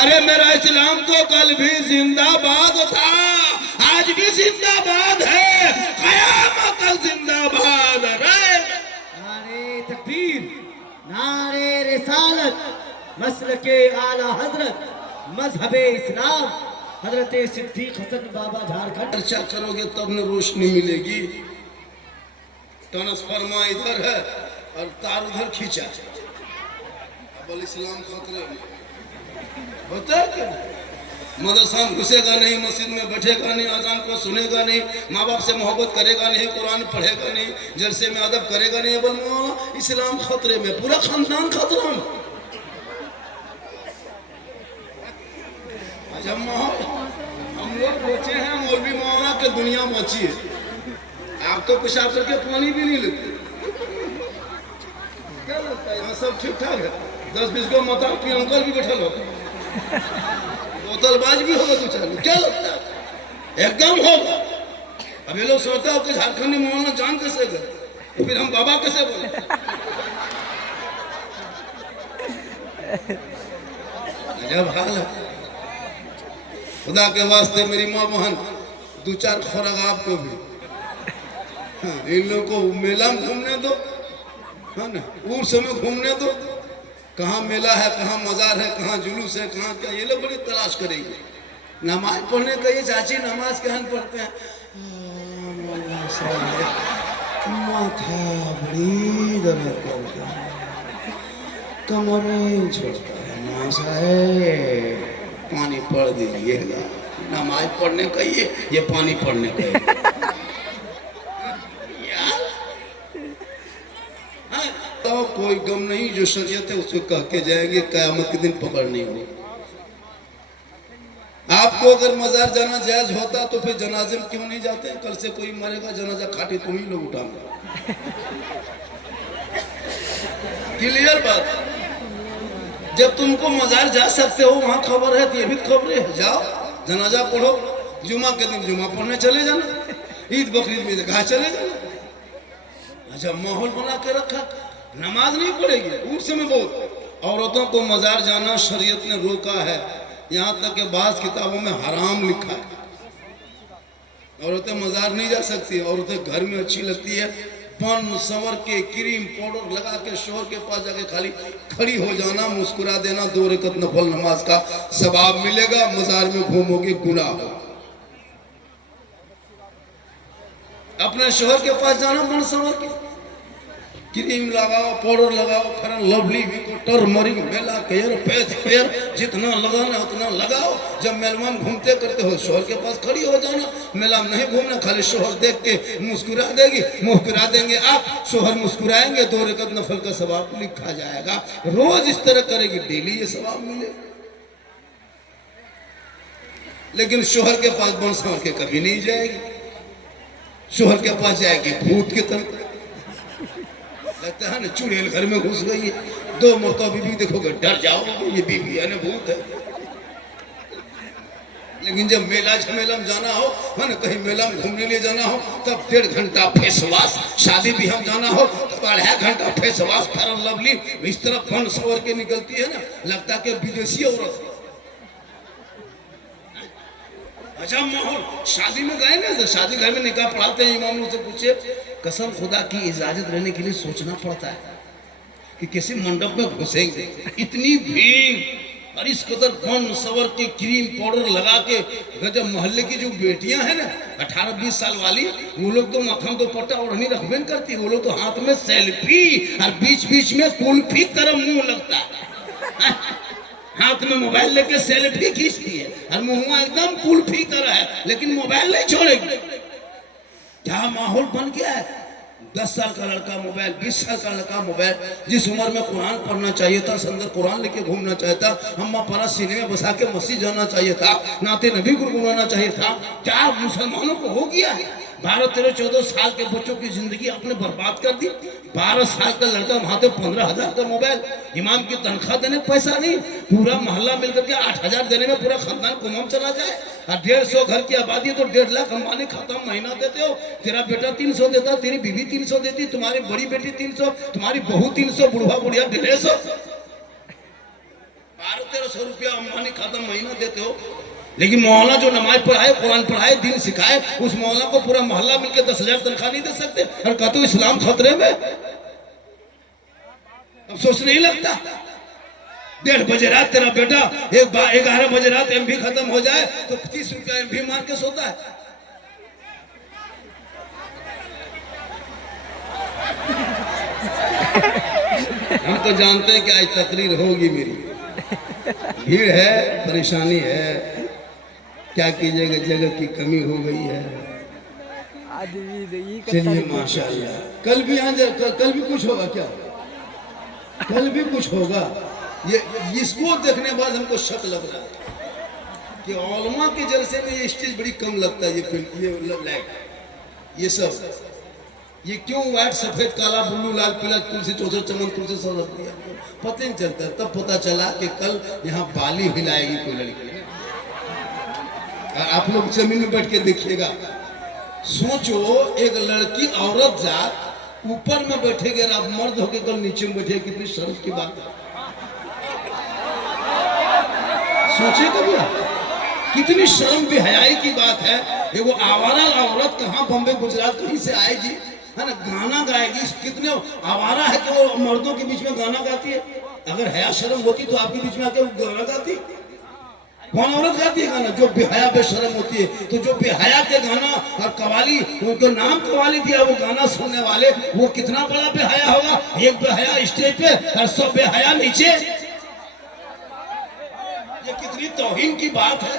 अरे मेरा इस्लाम तो कल भी जिंदाबाद था, आज भी जिंदाबाद है, कयामत तक जिंदाबाद रहेगा। नारे तकबीर, नारे रिसालत, मसलके आला हजरत, मजहबे इस्लाम, हजरत सिद्दीक हसन बाबा झारखंड। चर्चा करोगे तब न रोशनी मिलेगी। ट्रांसफार्मा इधर है और तार उधर खींचा, अब इस्लाम खतरे में होता है क्या? मदरसा में घुसेगा नहीं, मस्जिद में बैठेगा नहीं, अजान को सुनेगा नहीं, माँ बाप से मोहब्बत करेगा नहीं, कुरान पढ़ेगा नहीं, जलसे में अदब करेगा नहीं, बोल मौलाना इस्लाम खतरे में, पूरा खानदान खतरा में। जब हम लोग बचे हैं मौलवी मौलाना के दुनिया बची है। आप तो पेशाब करके पानी भी नहीं लेते, क्या लगता है यहाँ सब ठीक ठाक है? 10-20 को माता की अंकल भी बैठल हो, बोतलबाज भी होगा, तो चालू क्या लगता है? एकदम होगा। अब ये लोग सोचता हो कि झारखंडी मौलाना जान कैसे गए, तो फिर हम बाबा कैसे बोले? जब हाल है। खुदा के वास्ते मेरी माँ बहन 2-4 खुराक आपको भी, हाँ, इन लोगों को मेला में घूमने दो, है ना, उर्स में घूमने दो, कहाँ मेला है, कहाँ मजार है, कहाँ जुलूस है, कहाँ क्या, ये लोग बड़ी तलाश करेंगे। नमाज पढ़ने का ये चाची नमाज कहन पढ़ते हैं, माथा बड़ी दर्द करता है, कमरे छोड़ता है, माँ साहब पानी पढ़ दीजिएगा। नमाज पढ़ने का ये पानी पढ़ने का तो कोई गम नहीं, जो शरीयत है उसको कह के जाएंगे, कयामत के दिन पकड़ नहीं होगी। आपको अगर मजार जाना जायज होता तो फिर जनाजे में क्यों नहीं जाते? कल से कोई मरेगा, जनाजा खाटी तुम ही लोग उठाओगे। क्लियर बात। जब तुमको मजार जा सकते हो, वहां खबर है तो ये भी खबर है, जाओ जनाजा पढ़ो, जुमा के दिन जुमा पढ़ने चले जाना, ईद बकरीद में कहा चले जाना। अच्छा माहौल बना के रखा, नमाज नहीं पढ़ेगी। उस समय बहुत औरतों को मजार जाना शरीयत ने रोका है, यहाँ तक कि बाज़ किताबों में हराम लिखा है। औरतें मजार नहीं जा सकती, औरतें घर में अच्छी लगती है, पन संवर के क्रीम पाउडर लगा के शोहर के पास जाके खाली खड़ी हो जाना, मुस्कुरा देना, 2 रकत नफल नमाज का सवाब मिलेगा, मजार में घूमोगे गुनाह हो। अपने शोहर के पास जाना, मन संवर के क्रीम लगाओ, पाउडर लगाओ, फिर लवली भी को टर्मरिक बेला केयर फेस फेयर जितना लगाना उतना लगाओ। जब मेलवा में घूमते करते हो, शोहर के पास खड़ी हो जाना, मेला में नहीं घूमना, खाली शोहर देख के मुस्कुरा देगी, मुस्कुरा देंगे आप, शोहर मुस्कुराएंगे, 2 रकत नफल का सवाब लिखा जाएगा। रोज इस तरह करेगी, डेली ये सवाब मिले। लेकिन शोहर के पास बन संवर के कभी नहीं जाएगी, शोहर के पास जाएगी भूत की तरह, लगता है ना चुड़ैल घर में घुस गई है। 2 मरतबा बीबी देखोगे डर जाओगे, ये बीबी है ना भूत है। लेकिन जब मेला झमेला में जाना हो, है ना, कहीं मेला में घूमने लिए जाना हो, तब 1.5 घंटा फेस वॉश, शादी भी हम जाना हो तब 2.5 घंटा फेस वॉश, फेयर लवली इस तरह फन सवर के निकलती है ना, लगता है कि विदेशी औरत। अच्छा माहौल, शादी में गए ना, तो शादी घर में निकाह पढ़ाते हैं, इमाम से पूछे, कसम खुदा की इजाजत रहने के लिए सोचना पड़ता है कि किसी मंडप में घुसेंगे, इतनी भीड़ और इस कदर फन सवर के क्रीम पाउडर लगा के। जब मोहल्ले की जो बेटियां हैं ना 18-20 साल वाली, वो लोग तो माथा में दुपट्टा ओढ़नी रखबे करती, वो लोग तो हाथ में सेल्फी और बीच बीच में कुल्फी तरह मुंह लगता है, हाथ में मोबाइल लेके सेल्फी खींचती है और मुंह एकदम कुल्फी तरह है, लेकिन मोबाइल नहीं छोड़ेगी। क्या माहौल बन गया है? 10 साल का लड़का मोबाइल, 20 साल का लड़का मोबाइल। जिस उम्र में कुरान पढ़ना चाहिए था, संदर कुरान लेके घूमना चाहिए था, अम्मा पारा सीने में बसा के मस्जिद जाना चाहिए था, नाते नबी गुनगुनाना चाहिए था, क्या मुसलमानों को हो गया है? 12, 13, 14 साल के बच्चों की जिंदगी आपने बर्बाद कर दी। 12 साल का लड़का वहां तो 15,000 का मोबाइल, इमाम की तनख्वाह देने पैसा नहीं, पूरा मोहल्ला मिलकर के 8,000 देने में पूरा खानदान कुमम चला जाए। और 150 घर की आबादी तो 1.5 लाख अंबानी खत्म महीना देते हो। तेरा बेटा 300 देता, तेरी बीवी 300 देती, तुम्हारी बड़ी बेटी 300, तुम्हारी बहू 300, बुढ़वा बुढ़िया 150। 1200-1300 रुपया अंबानी खाता महीना देते हो, लेकिन मौलाना जो नमाज पढ़ाए, कुरान पढ़ाए, दीन सिखाए, उस मौलाना को पूरा मोहल्ला मिलकर 10,000 तनख्वाह नहीं दे सकते। और कहते हो इस्लाम खतरे में। अब सोच नहीं लगता 1:30 बजे रात तेरा बेटा 11 बजे रात एमवी खत्म हो जाए तो 25 रुपया एमवी मार के सोता है। हम तो जानते हैं कि आज तकरीर होगी मेरी, भीड़ है, परेशानी है, क्या कीजिएगा, जगह की कमी हो गई है। चलिए माशाअल्लाह, कल भी यहाँ कल भी कुछ होगा क्या? कल भी कुछ होगा। ये इसको देखने बाद हमको शक लग रहा है कि औलमा के जलसे में ये स्टेज बड़ी कम लगता है। ये लाइट, ये सब, ये क्यों व्हाइट सफेद काला ब्लू लाल पीला तुलसी चौसठ चमन तुलसी सब रख दिया, पता नहीं चलता। तब पता चला कि कल यहाँ बाली हिलाएगी कोई लड़की। आप लोग जमीन में बैठ के देखिएगा, सोचो एक लड़की औरत जात ऊपर में बैठेगी और आप मर्द होके कल नीचे में बैठे, कितनी शर्म की बात है। सोचे कभी कितनी शर्म बेहयाई की बात है। ये वो आवारा औरत कहाँ बम्बई गुजरात कहीं से आएगी, है ना, गाना गाएगी। कितने आवारा है कि वो मर्दों के बीच में गाना गाती है। अगर हया शर्म होती तो आपके बीच में आके वो गाना गाती। कौन औरत गाती है गाना? जो बेहया बेशर्म होती है। तो जो बेहया के गाना और कवाली, उनको नाम कवाली दिया, वो गाना सुनने वाले, वो कितना बड़ा बेहया होगा। एक बेहया स्टेज पे और 100 बेहया नीचे। ये कितनी तौहीन की बात है।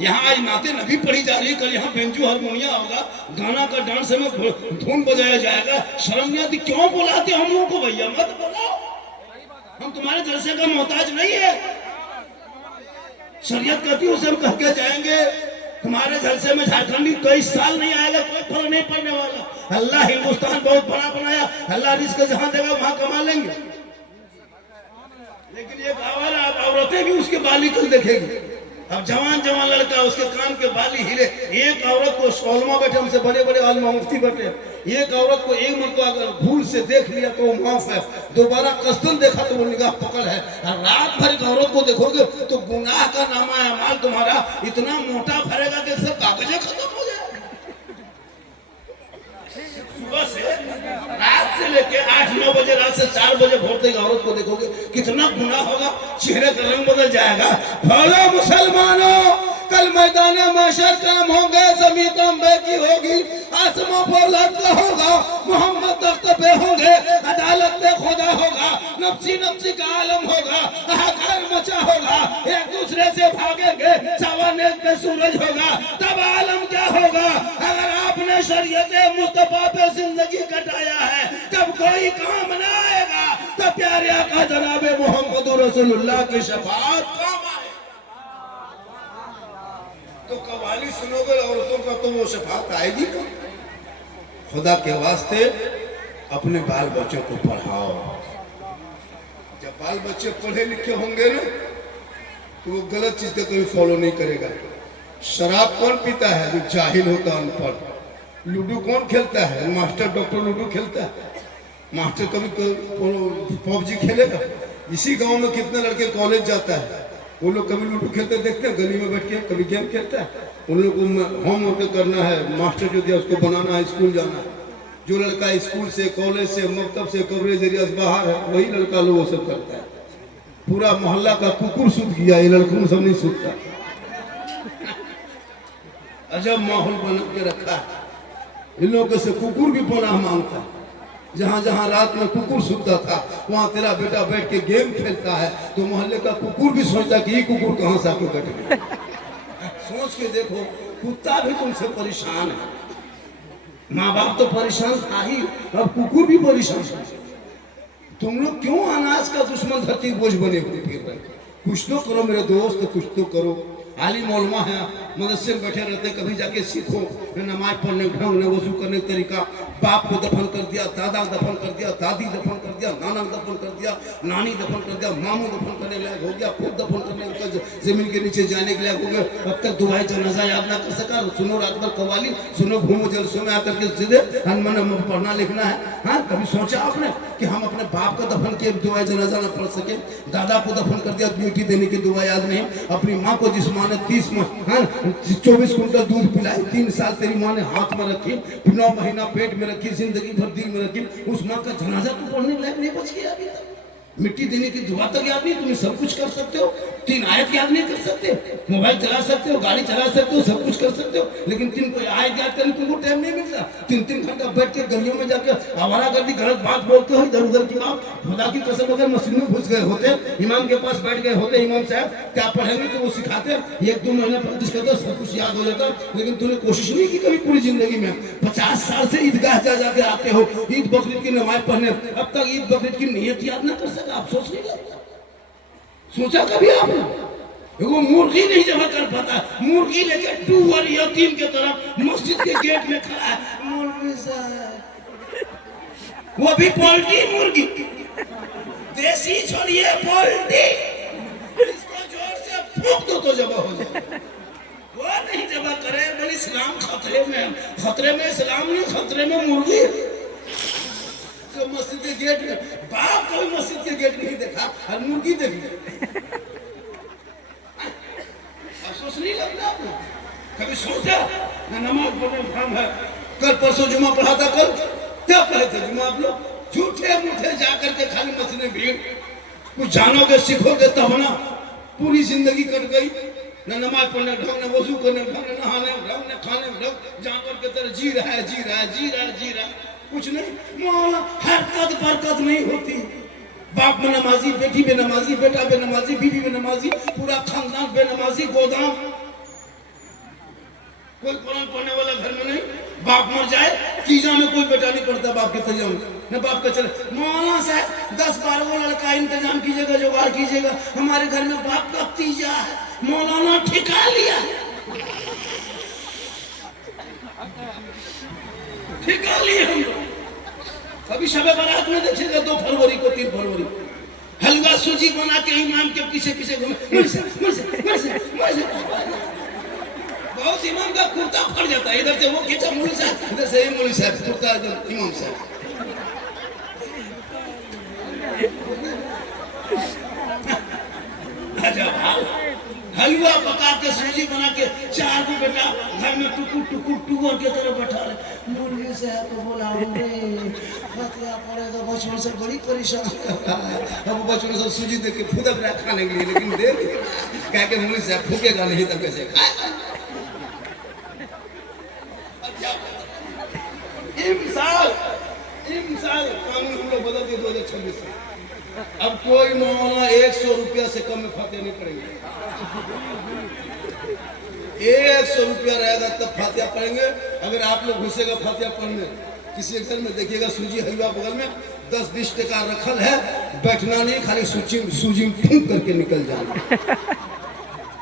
यहाँ आज नाते नबी पढ़ी जा रही है, कल यहाँ बेंजू हारमोनिया होगा, गाना का डांस में धुन बजाया जाएगा। शर्म नहीं आती? क्यों बुलाते हम लोगों को? भैया मत बुलाओ, हम तुम्हारे जलसे का मोहताज नहीं है। शरीयत कहती है उसे हम कह के जाएंगे। तुम्हारे जलसे में झारखंडी कई साल नहीं आएगा, कोई फर्क नहीं पड़ने वाला। अल्लाह हिंदुस्तान बहुत बड़ा बनाया, अल्लाह रिस्क जहां देगा वहां कमा लेंगे। लेकिन एक आवारा औरतें भी उसके बाली कल देखेंगे। अब जवान जवान लड़का उसके कान के बाली हिले। एक औरत को शौलमा बैठे, हमसे बड़े बड़े आलमा मुफ्ती बैठे, एक औरत को एक मरतबा अगर भूल से देख लिया तो वो माफ है, दोबारा कसदन देखा तो वो निगाह पकड़ है। और रात भर एक औरत को देखोगे तो गुनाह का नामा अमाल तुम्हारा इतना मोटा भरेगा कि सब कागजें खत्म हो जाए। सुबह से रात से लेके 8-9 बजे, रात से 4 बजे भोर तक औरत को देखोगे कितना गुनाह होगा, चेहरे का रंग बदल जाएगा। बोलो मुसलमानों, कल मैदान महशर काम होंगे, जमीन तंबे की होगी, आसमां फौलाद का होगा, मोहम्मद तख्त पे होंगे, अदालत पे खुदा होगा, नफ्सी नफ्सी का आलम होगा, हाहाकार मचा होगा, एक दूसरे से भागेंगे, सवानेक पे सूरज होगा। तब आलम क्या होगा? अगर आपने शरीयत मुस्तफा पे जिंदगी कटाया है, तब कोई काम न आएगा, तो प्यारे आका जनाबे मोहम्मद रसूलुल्लाह की शफाअत काम आए। तो कवाली सुनोगे औरतों का तो वो शफाअत आएगी कब? खुदा के वास्ते अपने बाल बच्चों को पढ़ाओ। जब बाल बच्चे पढ़े लिखे होंगे ना तो वो गलत चीज को कभी फॉलो नहीं करेगा। शराब कौन पीता है? जो जाहिल होता है, अनपढ़। लूडो कौन खेलता है? मास्टर डॉक्टर लूडो खेलता है। मास्टर कभी पबजी खेलेगा? इसी गांव में कितने लड़के कॉलेज जाता है, वो लोग कभी लूडो खेलते देखते हैं गली में बैठ के, कभी गेम खेलता है। उन लोग को होमवर्क करना है, मास्टर जो दिया उसको बनाना है, स्कूल जाना है। जो लड़का स्कूल से, कॉलेज से, मकतब से, कवरेज एरिया से बाहर है, वही लड़का लोग वो सब करता है। पूरा मोहल्ला का कुकुर सूत गया, ये लड़कों सब नहीं सूतता। अजब माहौल बना के रखा है। इन लोगों से कुकुर भी पनाह मांगता है। जहां जहां रात में कुकुर सूता था, वहां तेरा बेटा बैठ के गेम खेलता है, तो मोहल्ले का कुकुर भी सोचता कि ये कुकुर कहां से आके बैठ गया। सोच के देखो, कुत्ता भी तुमसे परेशान है। माँ बाप तो परेशान था ही, अब कुकुर भी परेशान है। तुम लोग क्यों अनाज का दुश्मन धरती बोझ बने हुए फिर रहे? कुछ तो करो मेरे दोस्त, कुछ तो करो। आलिम मौलमा है, मदरसे में बैठे रहते, कभी जाके सीखो नमाज पढ़ने का ढंग, वजू करने का तरीका। बाप को दफन कर दिया, दादा दफन कर दिया, दादी दफन कर दिया, नाना दफन कर दिया, नानी दफन कर दिया, मामू दफन करने लायक हो गया, खुद दफन करने का जमीन के नीचे जाने के लायक हो गया। अब तक दुआए जनाजा याद ना कर सका। सुनो रात भर कवाली, सुनो घूमो जलसों में आकर के सीधे हनुमान पढ़ना लिखना है। हाँ, कभी सोचा आपने कि हम अपने बाप को दफन किए दुआए जनाजा ना पढ़ सके? दादा को दफन कर दिया, बेटी देने की दुआ याद नहीं। अपनी माँ को जिस माँ ने 24 कुंटल दूध पिलाई, 3 साल तेरी माँ ने हाथ में रखी, 9 महीना पेट में रखी, जिंदगी भर दिल में रखी, उस माँ का जनाजा तो पढ़ने लायक नहीं बच गया अभी तक। मिट्टी देने की दुआ तक याद नहीं। तुम्हें सब कुछ कर सकते हो, 3 आयत याद नहीं कर सकते, मोबाइल चला सकते हो, गाड़ी चला सकते हो, सब कुछ कर सकते हो, लेकिन 3 कोई आयत याद करने तुमको टाइम नहीं मिलता। 3 घंटा बैठ के गलियों में जाकर आवारागर्दी गलत बात बोलते हो, इधर उधर की बात। खुदा की कसम, अगर मस्जिद में घुस गए होते, इमाम के पास बैठ गए होते, इमाम साहब क्या पढ़ेंगे तो वो सिखाते, 1-2 महीने प्रैक्टिस करते, सब कुछ याद हो जाता। लेकिन तूने कोशिश नहीं की कभी पूरी जिंदगी में। 50 साल से ईदगाह जा जाके आते हो ईद बकरीद की नमाज पढ़ने, अब तक ईद बकरीद की नियत याद ना कर सका। अफसोस नहीं लगता? सोचा कभी आपने? वो मुर्गी नहीं जमा कर पाता, मुर्गी लेके टूवर यतीम के तरफ मस्जिद के गेट में खड़ा है, मुर्गी साहब, वो भी पोल्ट्री मुर्गी, देसी छोड़िए पोल्ट्री, इसको जोर से फूंक दो तो जमा हो जाए। वो नहीं जमा करे, बोले इस्लाम खतरे में, खतरे में इस्लाम नहीं, खतरे में मुर्गी। तो मस्जिद के गेट में, बाप कोई मस्जिद के गेट नहीं देखा और मुर्गी देख ली। अफसोस नहीं लगता आपको? कभी सोचा नमाज पढ़ने काम है? कल परसों जुमा पढ़ा था, कल क्या पढ़े थे जुमा आप लोग? झूठे मूठे जाकर के खाली मस्जिद में भीड़। कुछ जानोगे सीखोगे तब ना। पूरी जिंदगी कट गई, न नमाज पढ़ने ढंग, न वजू करने ढंग, न नहाने ढंग, न खाने ढंग, जानवर के तरह जी रहा है, जी रहा है, जी रहा है, जी रहा है, कुछ नहीं। मौला हरकत बरकत नहीं होती। बाप में नमाजी, बेटी में नमाजी, बेटा में नमाजी, बीवी में नमाजी, पूरा खानदान बेनमाजी, गोदाम। कोई कुरान पढ़ने वाला घर में नहीं। बाप मर जाए, तीजा में कोई बेटा नहीं पढ़ता बाप के तजा में, न बाप का चले। मौलाना साहब 10-12 लड़का इंतजाम कीजिएगा, जुगाड़ कीजिएगा, हमारे घर में बाप का तीजा है। मौलाना ठिका लिया, ठिका लिए हम लोग। अभी शबे बारात में देखिएगा 2 फरवरी को, 3 फरवरी हलवा सूजी बना के इमाम के पीछे पीछे घूमे। बहुत इमाम का कुर्ता फट जाता है, इधर से वो खींचा मौलवी साहब, इधर से ये मौलवी साहब, कुर्ता इमाम साहब। हलवा पका के सूजी बना के 4 को बेटा घर में टुकुर टुकुर टुकुर के तरह बैठा रहे। मौलवी साहब को बोला फतवा पड़ेगा, बचपन से बड़ी परेशान अब बचपन से सूजी देख के फुदक रहा खाने के लिए, लेकिन दे क्या के मौलवी साहब फूकेगा नहीं तब कैसे खाएगा? इमसाल कानून हम लोग बदल दिए 2026 से। अब कोई मौलाना 100 रुपया से कम में फातिहा नहीं पढ़ेंगे। 100 रुपया रहेगा तब फातिहा पढ़ेंगे। अगर आप लोग घुसेगा फातिहा पढ़ने, किसी घर में देखिएगा सूजी हलवा बगल में 10-20 टका रखल है, बैठना नहीं, खाली सूजी में फूंक करके निकल जाना,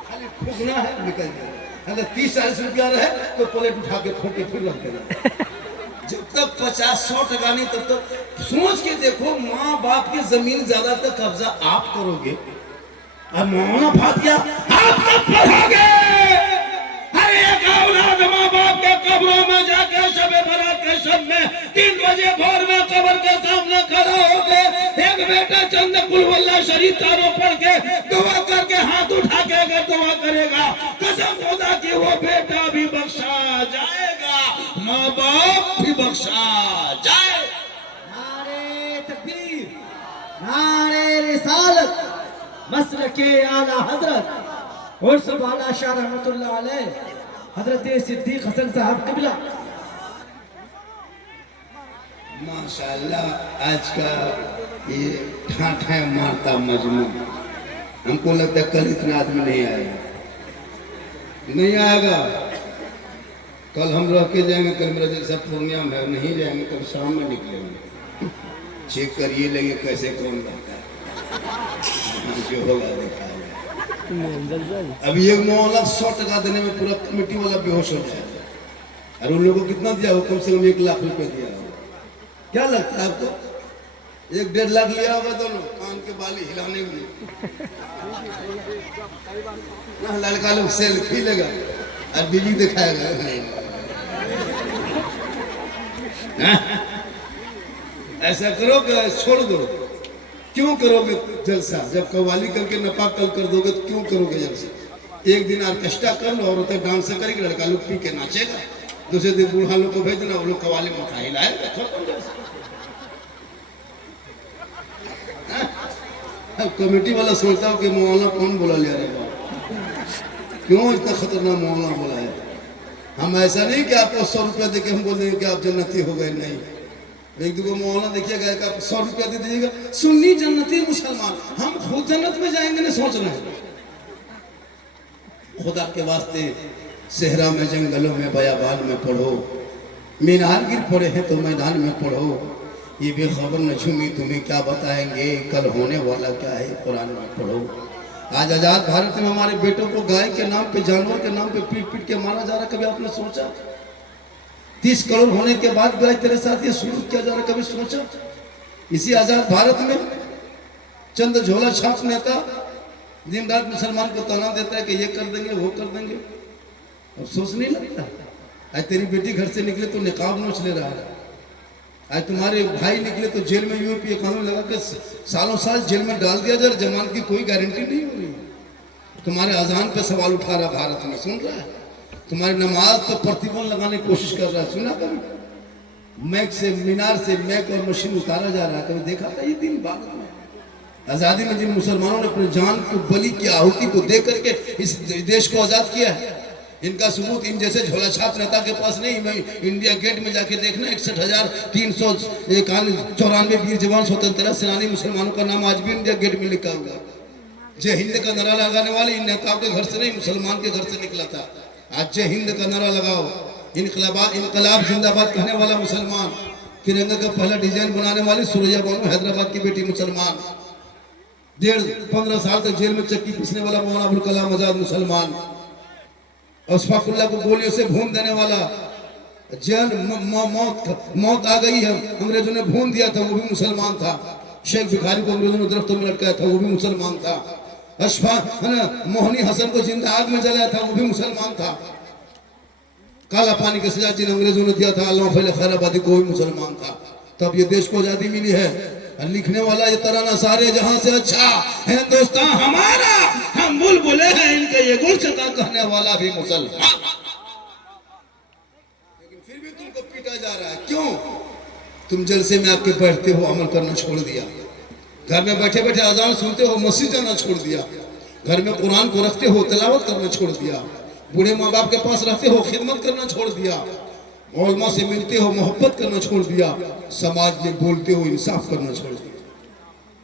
खाली फूंकना है, निकल जाना। अगर 30-40 रुपया रहे तो प्लेट उठा के फूंके फिर रख देना। जब तक 50-100 टका नहीं, तब तक सोच के देखो, माँ बाप की जमीन ज्यादातर कब्जा आप करोगे और मौलाना फातिहा आप कब पढ़ोगे? हर एक औलाद माँ बाप के कब्रों में जाके शबे बारात के शब में 3 बजे भोर में कब्र के सामने खड़ा होके एक बेटा चंद कुल वल्लाह शरीफ चारों पढ़ के दुआ करके हाथ उठा के अगर दुआ करेगा, कसम खुदा की वो बेटा भी बख्शा जाएगा, माँ बाप भी बख्शा जाए। नारे तकबीर, नारे रिसालत, मसलके आला हजरत और सुभाना शाह रहमतुल्लाह अलैह हजरत सिद्दीक हसन साहब किबला। माशाल्लाह आज का ये ठाठा मारता मजनू, हमको लगता है कल इतना आदमी नहीं आएगा, नहीं आएगा। कल हम रह के जाएंगे, कल मेरा जैसा पूर्णिया में नहीं जाएंगे, कल शाम में निकलेंगे, चेक करिए लेंगे कैसे कौन रहता है, जो होगा देखा। अभी एक मौला 100 टका देने में पूरा कमेटी वाला बेहोश हो जाएगा, और उन लोगों को कितना दिया हो? कम से कम 1 लाख रुपए दिया हो। क्या लगता है आपको? 1-1.5 लाख लिया होगा दोनों कान के बाली हिलाने के लिए। ना लड़का लोग सेल्फी लेगा और बीवी दिखाएगा। हाँ? ऐसा करोगे छोड़ दो। क्यों करोगे जलसा? जब कव्वाली करके नपाक कल कर दोगे तो क्यों करोगे जलसा? एक दिन ऑर्केस्ट्रा कर लो, औरतें डांस करेगी, लड़का लोग पी के नाचेगा। दूसरे दिन बूढ़ा लोग को भेज देना, वो लोग कव्वाली मथा हिलाएगा। कमेटी वाला सोचता हूँ कि मौलाना कौन बोला लिया रे बाबा, क्यों इतना खतरनाक मौलाना बोला है? हम ऐसा नहीं कि आपको 100 रुपया देके हम बोल देंगे कि आप जन्नती हो गए, नहीं। एक दो मौलाना देखिएगा कि आप 100 रुपया दे दीजिएगा, सुन्नी जन्नती मुसलमान, हम खुद जन्नत में जाएंगे नहीं सोच रहे हैं। खुदा के वास्ते सेहरा में, जंगलों में, बयाबान में पढ़ो, मीनार गिर पड़े हैं तो मैदान में पढ़ो। ये बेखबर नजूमी तुम्हें क्या बताएंगे, कल होने वाला क्या है कुरान में पढ़ो। आज आजाद भारत में हमारे बेटों को गाय के नाम पे, जानवर के नाम पे पीट पीट के मारा जा रहा, कभी आपने सोचा? 30 करोड़ होने के बाद गाय तेरे साथ ये शुरू किया जा रहा, कभी सोचा? इसी आजाद भारत में चंद झोला छाप नेता दिन रात मुसलमान को ताना देता है कि ये कर देंगे, वो कर देंगे। अब सोच नहीं लगता? आज तेरी बेटी घर से निकले तो निकाब नोच ले रहा है, आज तुम्हारे भाई निकले तो जेल में यूपीए कानून लगा के सालों साल जेल में डाल दिया जाए, जमानत की कोई गारंटी नहीं हो रही। तुम्हारे अजान पे सवाल उठा रहा भारत में, सुन रहा है? तुम्हारी नमाज पर प्रतिबंध लगाने की कोशिश कर रहा है, सुना कभी? मैक से, मीनार से मैक और मशीन उतारा जा रहा है, कभी देखा था ये दिन भारत में? आज़ादी में जिन मुसलमानों ने अपने जान को बलि की आहुति को दे करके इस देश को आज़ाद किया है, इनका सबूत इन जैसे झोला छाप नेता के पास नहीं। मैं इंडिया गेट में जाके देखना, 61,394 वीर जवान स्वतंत्रता सेनानी मुसलमानों का नाम आज भी इंडिया गेट में लिखा हुआ। जय हिंद का नारा लगाने वाले इन नेताओं के घर से नहीं, मुसलमान के घर से निकला था। आज जय हिंद का नारा लगाओ, इनकलाब जिंदाबाद कहने वाला मुसलमान, तिरंगे का पहला डिजाइन बनाने वाली सुरैया बानो हैदराबाद की बेटी मुसलमान, 15 साल तक जेल में चक्की पीसने वाला मौलाना अबुल कलाम आजाद मुसलमान, अशफाकुल्लाह को गोलियों से भून देने वाला, जेल मौत आ गई है, अंग्रेजों ने भून दिया था, वो भी मुसलमान था। शेख भिखारी को अंग्रेजों ने दरख्तों में लटकाया था, वो भी मुसलमान था। मोहनी हसन को जिंदा आग में जलाया था, वो भी मुसलमान था। काला पानी की सजा जिन अंग्रेजों ने दिया था अल्लाह फैले खैराबादी को भी मुसलमान था। तब ये देश को आजादी मिली है। लिखने वाला ये तराना सारे जहां से अच्छा हिंदुस्तान हमारा, हम बुलबुले हैं इनके ये गुलशता कहने वाला भी मुसलमान। लेकिन फिर भी तुमको पीटा जा रहा है, क्यों? तुम जलसे में आके बैठते हो, अमल करना छोड़ दिया। घर में बैठे बैठे अजान सुनते हो, मस्जिद जाना छोड़ दिया। घर में कुरान को रखते हो, तिलावत करना छोड़ दिया। बूढ़े माँ बाप के पास रहते हो, खिदमत करना छोड़ दिया। मौलमा से मिलते हो, मोहब्बत करना छोड़ दिया। समाज में बोलते हो, इंसाफ करना छोड़ दिया।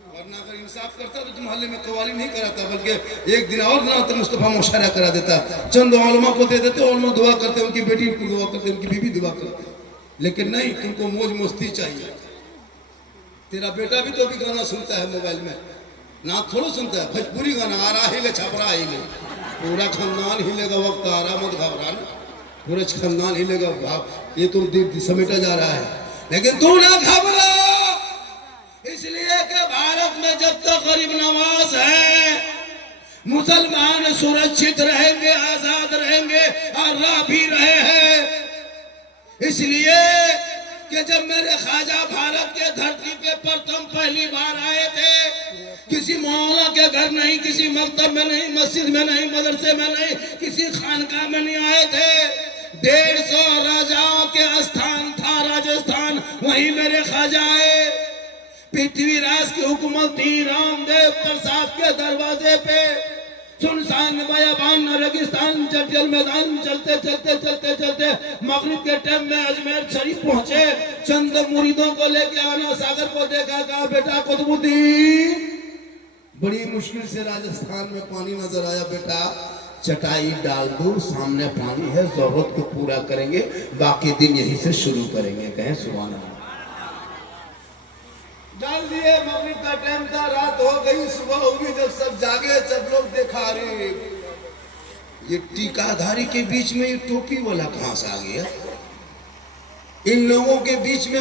वरना अगर इंसाफ करता तो मोहल्ले में कवाली नहीं कराता, बल्कि एक दिन और ना तो मुस्तफा मुशायरा करा देता। चंद उलमा को दे देते, उलमा दुआ करते, उनकी बेटी को दुआ करते, उनकी बीवी दुआ करते। लेकिन नहीं, तुमको मौज मस्ती चाहिए। तेरा बेटा भी तो अभी गाना सुनता है मोबाइल में, ना थोड़ा सुनता है, भोजपुरी गाना आ रहा हिले छपरा हिले, पूरा खानदान हिलेगा, वक्त आ रहा, मत घबराना, पूरा खानदान हिलेगा। भाव ये तो समेटा जा रहा है, लेकिन तू ना घबरा, इसलिए कि भारत में जब तक गरीब नवाज है, मुसलमान सुरक्षित रहेंगे, आजाद रहेंगे और रह भी रहे हैं। इसलिए कि जब मेरे ख्वाजा भारत के धरती पे प्रथम पहली बार आए थे, किसी मौला के घर नहीं, किसी मकतब में नहीं, मस्जिद में नहीं, मदरसे में नहीं, किसी खानका में नहीं आए थे। 150 राजाओं के स्थान था राजस्थान, वहीं मेरे ख्वाजा आए। पृथ्वीराज की हुकूमत थी रामदेव प्रसाद के दरवाजे पे। सुनसान बयाबान रेगिस्तान जंगल मैदान चलते चलते चलते चलते मगरिब के टाइम में अजमेर शरीफ पहुंचे। चंद मुरीदों को लेके आना सागर को देखा, कहा बेटा कुतुबुद्दीन, बड़ी मुश्किल से राजस्थान में पानी नजर आया, बेटा चटाई डाल दो, सामने पानी है, जरूरत को पूरा करेंगे, बाकी दिन यहीं से शुरू करेंगे। कहें सुभान अल्लाह। डाल दिए, मगरिब का टाइम था, रात हो गई, सुबह होगी, जब सब जागे, सब लोग देखा, अरे ये टीकाधारी के बीच में ये टोपी वाला कहां से आ गया? इन लोगों के बीच में